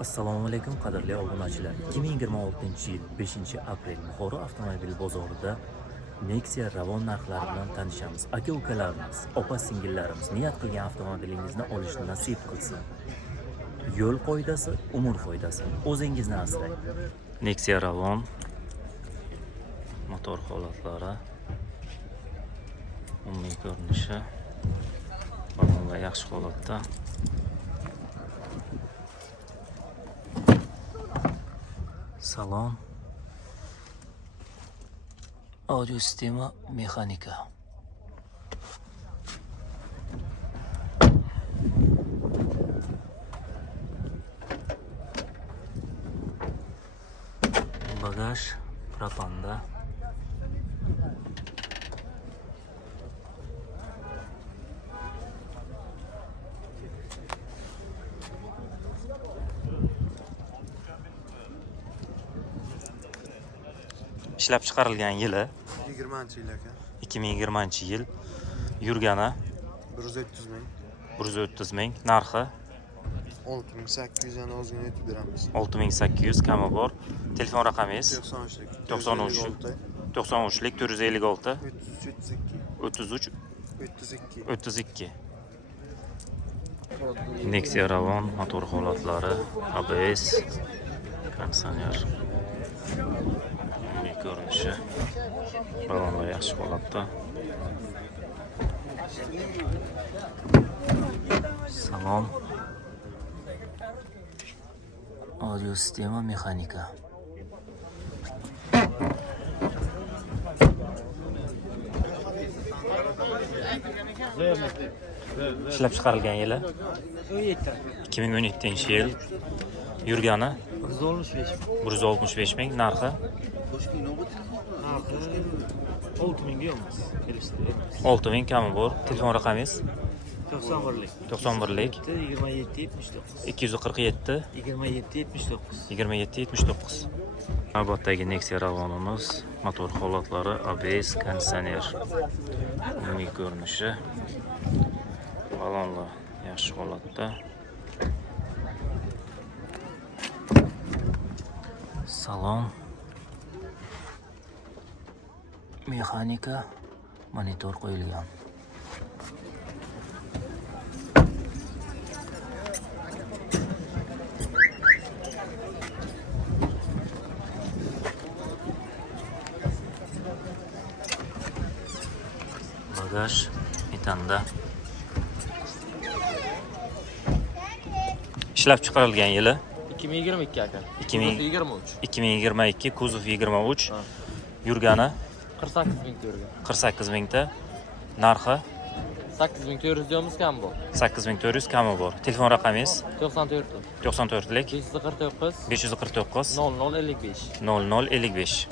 Assalomu alaykum qadrli obunachilar. 2026-yil 5-aprel Buxoro avtomobil bozorida Nexia Ravon narxlari bilan tanishamiz. Aka-ukalarimiz, opa-singillarimiz niyat qilgan avtomobilingizni olishni nasib qilsin. Yo'l qoidasi, umr foydasi. O'zingizni asrang. Nexia Ravon motor holatlari, umumiy ko'rinishi balonlar yaxshi holatda. Salon, audio sistema, mexanika. Bagaj propanda. Ishlab chiqarilgan yili 20-yil ekan. 2020-yil. Yurgani 130 ming. 130 ming. Narxi 6800 dan ozgina yetib beramiz. 6800 kami bor. Telefon raqamingiz 93lik 93lik 456 33 32. Nexia Ravon motor holatlari, ABS, konditsioner, ko'rinishi balonlar yaxshi holatda. Salon, audio sistema, mexanika. Ishlab chiqarilgan yili 2017-yil. Yurgani 165 ming. Narxi 6 ming emas. 6 ming kami bor. Telefon raqamingiz 91lik 91lik 27 247 79 27 79. 27 79. Navbatdagi Nexia Ravonimiz motor holatlari, ABS, konditsioner, umumiy ko'rinishi balonlar yaxshi holatda. Salon, mexanika, monitor qo'yilgan. Bagaj metanda. Ishlab chiqarilgan yili 2022 aka. 2023. 2022, kuzov 23. Yurgani 48 ming ko'rgan. 48 mingta. Narxi 8400 deymiz kam bu. 8400 kami bor. Telefon raqamingiz 94 94lik 549 549 0055. 0055.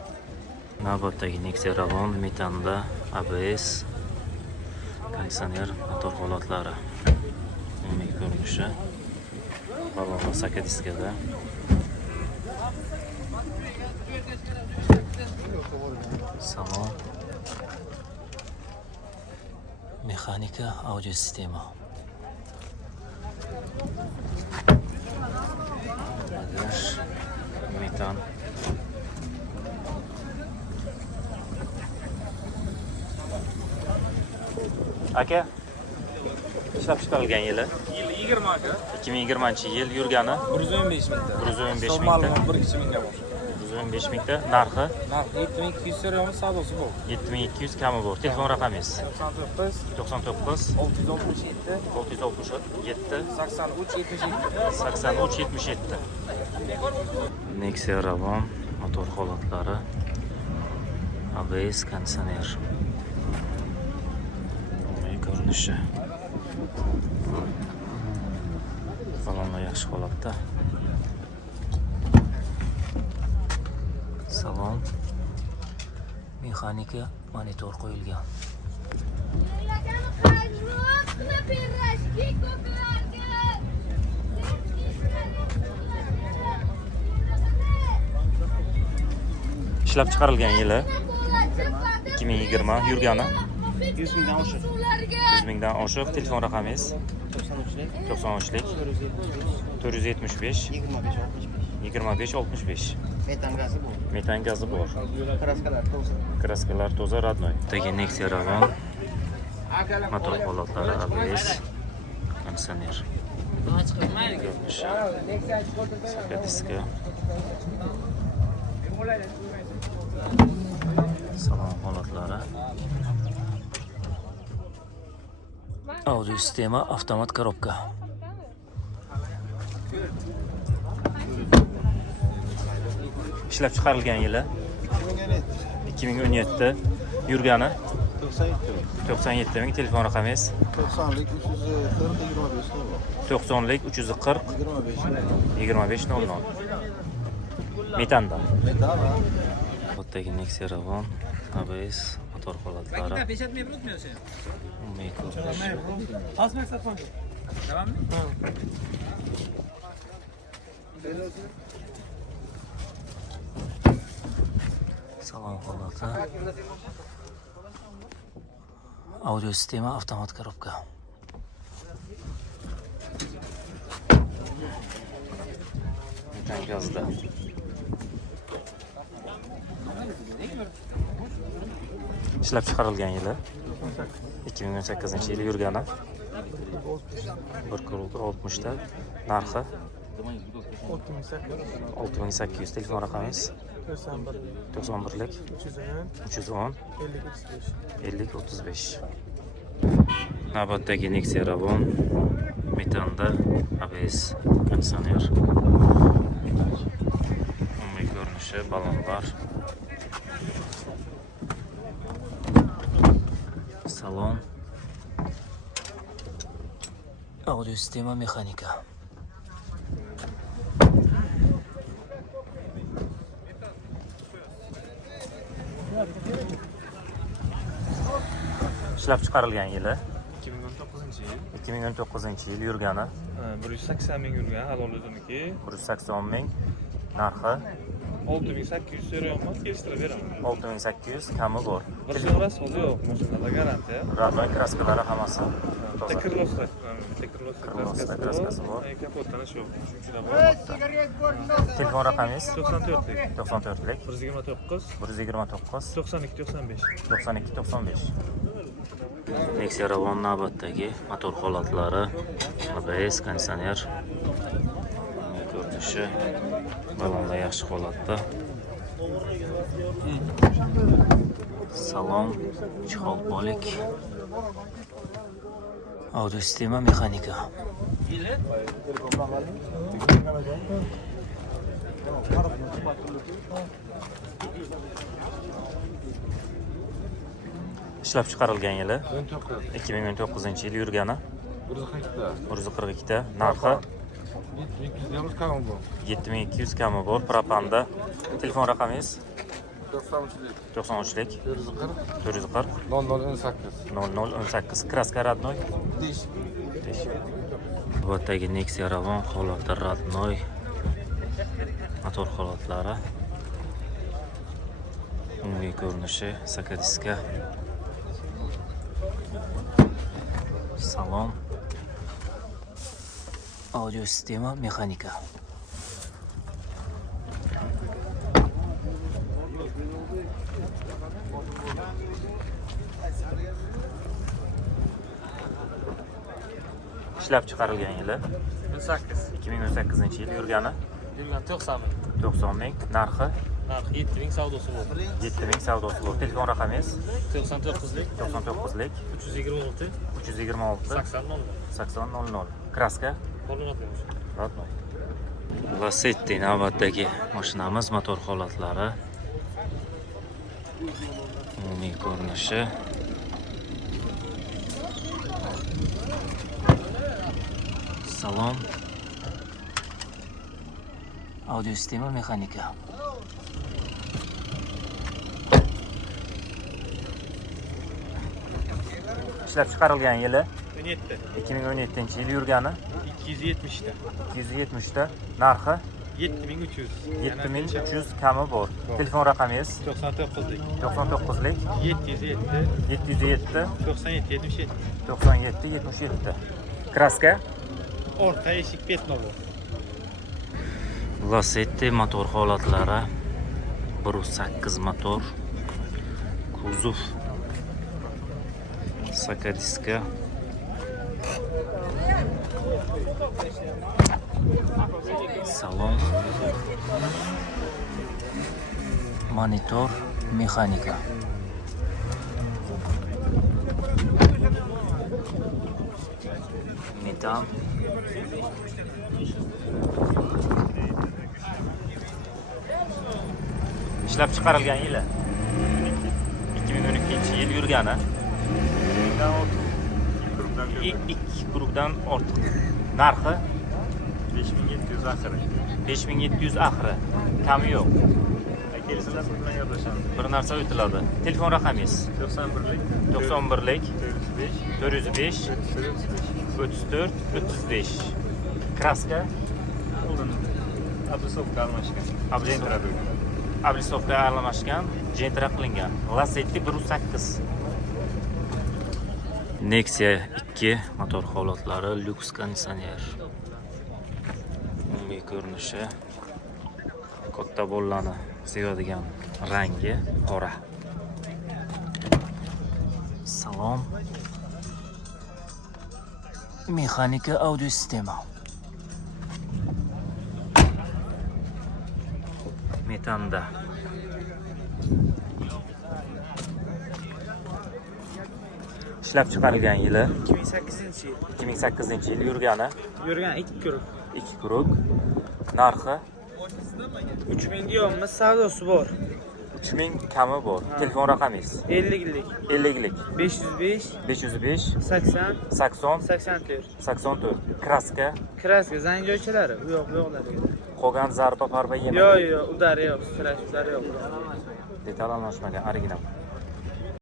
Navbatdagi Nexia Ravon metanda, ABS, konditsioner, motor holatlari, umumiy ko'rinishi balonlar saka diskada. Salon, mexanika, audio sistema. Bagaj metan. Aka, ishlab chiqarilgan yili 20 aka. 2020-yil. Yurgani 115 mingta. 115 Ma'lum mingta. 1-2 mingga bor. 115 mingta. Narxi Narx 7200 so'raymiz, savdosi bor. 7200 kami bor. Telefon raqamingiz 99 99 667 667 83 77. 83 77. Nexia Ravon motor holatlari, ABS, konditsioner, umumiy ko'rinishi balonlar yaxshi holatda. Salon, mexanika, monitor qo'yilgan. Ishlab chiqarilgan yili 2020. Yurgani 100 mingdan oshiq. 100 mingdan oshiq. Telefon raqamingiz 93'lik 93'lik 475 25 65. Metan gazı bu. Metan gazi bor. Kraskalar to'g'ri. Kraskalar toza radnoy. Tagi Nexia Ravon. Motor holatlari ABS. Konditsioner. Görünüşü. Saka diski. Salon holatlari. Audio sistema, avtomat korobka. Ishlab chiqarilgan yili 2017. Yurgani 97 ming. Telefon raqamingiz 90'lik 340 25 90lik 340 25 25 00. Metanda. Metan ha. Ottagi Nexia Ravon, ABS, motor holatlari. Umumiy ko'rinishi. Salon holati. Audio sistema, avtomat korobka. Metan gazda. Ishlab chiqarilgan yili 2018-yil yurgani 1.60 ta. Narxi 6800. Telefon raqamingiz 91lik 310 50 35. Navbatdagi Nexia Ravon metanda ABS konditsioner. Umumiy ko'rinishi, balonlar. Salon. Audio sistema, mexanika. Ishlab chiqarilgan yili 2019-yil yurgani 180 ming yurgan halol o'ziniki. 180 ming. Narxi 6800 so'rayapman, kelishtirib beraman. 6800, kami bor. Bir so'ras bo'ldi yo'q, mashinada garantiya. Radnoy kraskalari hammasi toza. Tekirlosda kraskasi bor. Kapotdan shu shunchada bor. Telefon raqamingiz 94lik 94lik 129 129 92 95. 92 95. Nexia Ravon navbatdagi motor holatlari, ABS, konditsioner. Ko'rinishi, balonlar yaxshi holatda. Salon, chihol polik. Audio sistema, mexanika. Ishlab chiqarilgan yili 2019-yil yurgani 142 ta. Narxi 7200 kami bor. Propanda. Telefon raqamingiz 93lik 440 0018. Kraska radnoy. Navbatdagi Nexia Ravon holati radnoy. Motor holatlari. Umumiy ko'rinishi, saka diska. Salon. Audio sistema, mexanika. Ishlab chiqarilgan yili 2018-yil yurgani 90 ming. 90 ming. Narxi Narxi 7 ming savdosi bor. 7 ming savdosi bor. Telefon raqamingiz 99lik 99lik 326 326 80 80 00. Kraska qo'llaniladi. radnoy. Lacetti navbatdagi mashinamiz, motor holatlari. Umumiy ko'rinishi. Salon. Audio sistema, mexanika. Ishlab chiqarilgan yili 2017-yil yurgani 270 ta. 270 ta. Narxi 7300. 7300 kami bor. Telefon raqamingiz 99lik 99lik 707 707 97 77. 97 77. Kraska O'rta eshik betnovi. Lacetti motor holatlari 1.8 motor. Kuzov sakadiska. Salon. Monitor mexanika. Metan. Ishlab chiqarilgan yili 2012-yil yurgani. Ikki kurukdan ortiq. Narxi 5700 oxiri. 5700 oxiri. Kami yo'q. Kelsalar bilan gaplashamiz. Bir narsa o'tiladi. Telefon raqamingiz 91lik 91lik 405 405 34 35. Kraska oldin abdusovka almashgan. Ablisovka almashgan, jentra qilingan. Lacetti 1.8. Nexia 2 motor holatlari, lyuks konditsioner. Umumiy ko'rinishi katta bo'llarni sevadigan rangi qora. Salon. Mexanika audio sistema. Metanda. Ishlab chiqarilgan yili 2008-yil. 2008-yil yurgani. Yurgan 2 kuruk. 2 kuruk. Narxi 3000 diyomimiz savdosi bor. 3000 kami bor. Telefon raqamingiz 50lik. 50lik 505 505 80 80 84. 84. Kraska. Kraska zanjoychalari u yoq bu yoqlari. Qolgan zarba parba yemagan. Yo'q, udari yo'q, strash udari yo'q. Detal almashmagan original.